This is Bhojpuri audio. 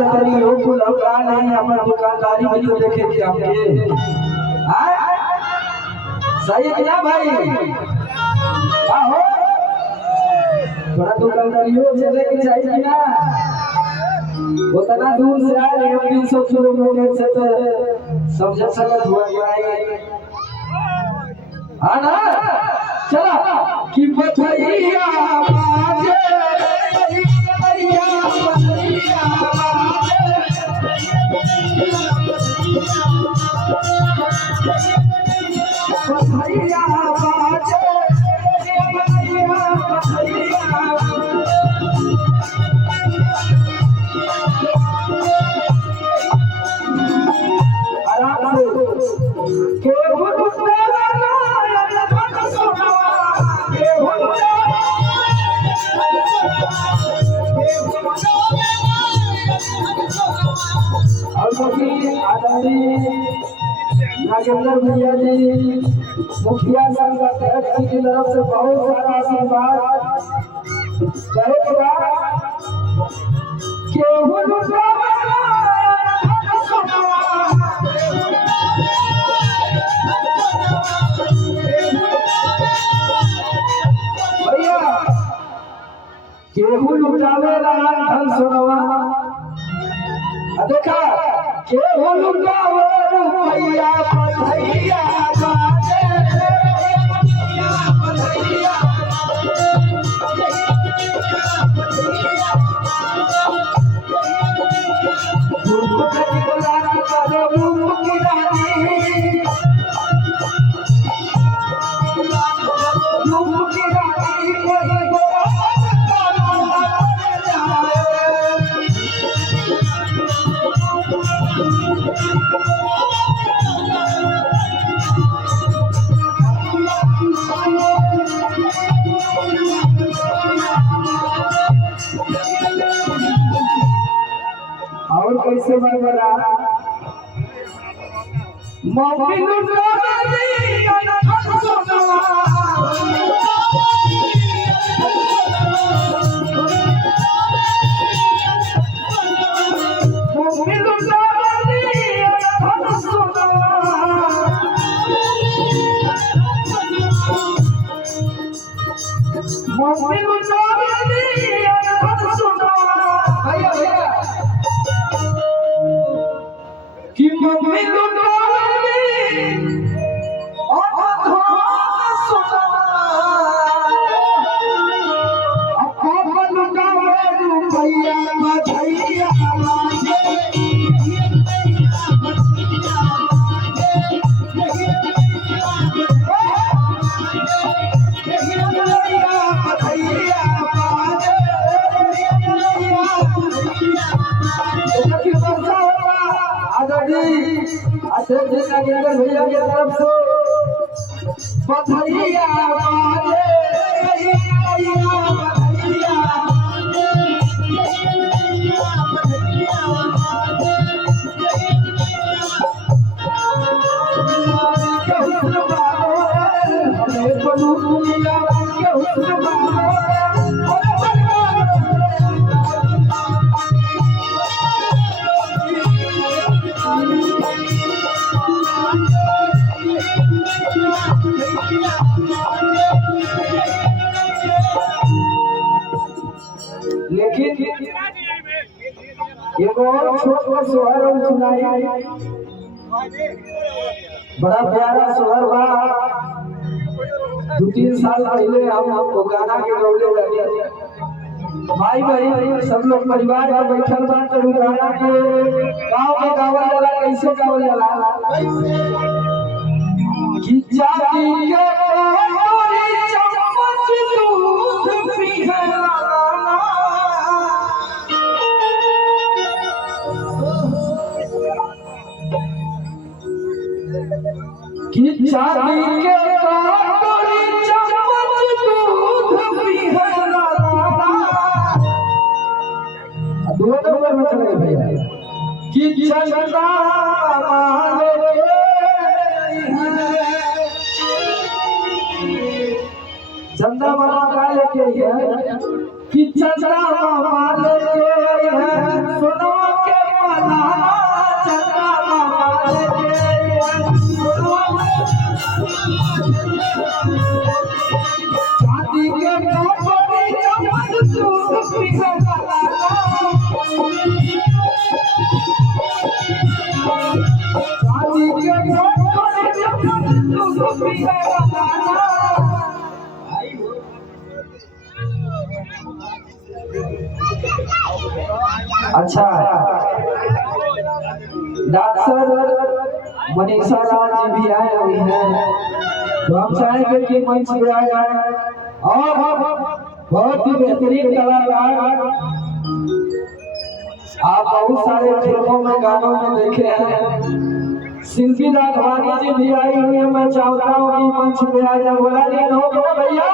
बात करी हो कुल हमरा नहीं अपन दुकानदारी में तो देखे के हमके सही है क्या भाई हो थोड़ा दुकानदारी हो चले के चाहिए ना उतना दूर से आए हम 300 किलोमीटर से तो समझ सकत हुआ जाएगा हाँ ना चला कि बधैया बाजे बधैया नागेंद्र भैया जी मुखिया संघ अध्यक्ष की तरफ से बहुत सारा आशीर्वाद भैया केहू लुटावे धन सोनवा देखा केहू लुटावे रुपैया बधैया बाजे बधैया और कैसे बड़ा मौकी लुटावे धन सोनवा मौकी लुटावे धन सोनवा मौकी लुटावे धन सोनवा भैया भैया कि मम्मी लुटावे और धन सोनवा पापा लुटावे रुपैया बधैया बाजे अध्यक्ष नागेंद्र भैया की तरफ से बधैया बाजे लेकिन एगो और छोटा सोहर सुनाई बड़ा प्यारा सोहर बा 2-3 साल पहले हम आपको गाना के गौले लगे भाई भाई सब लोग परिवार में बैठल बा तो गाना के गांव में गावल जाला कैसे गावल जाला कि जाति के तोरी चम्मच दूध पिघला कि जाति के तोरी चम्मच दूध पिघला दो नंबर में चले भैया कि चंदा माले चंदा मामा का लेके है कि चंदा मामा लेके है सोनवा के चांदी के मोहब्बत चमक दूध पिघला चांदी के मोहब्बत चमक दूध पिघला अच्छा डॉक्टर मनीषा लाल जी भी आए हुए हैं तो हम चाहेंगे कि मंच पे आ जाए और बहुत ही बेहतरीन कलाकार आप बहुत सारे फिल्मों में गानों में देखे हैं शिल्पी राघवानी जी भी आई हुई है मैं चाहता हूँ कि मंच पे आ जाए बोला नहीं हो भैया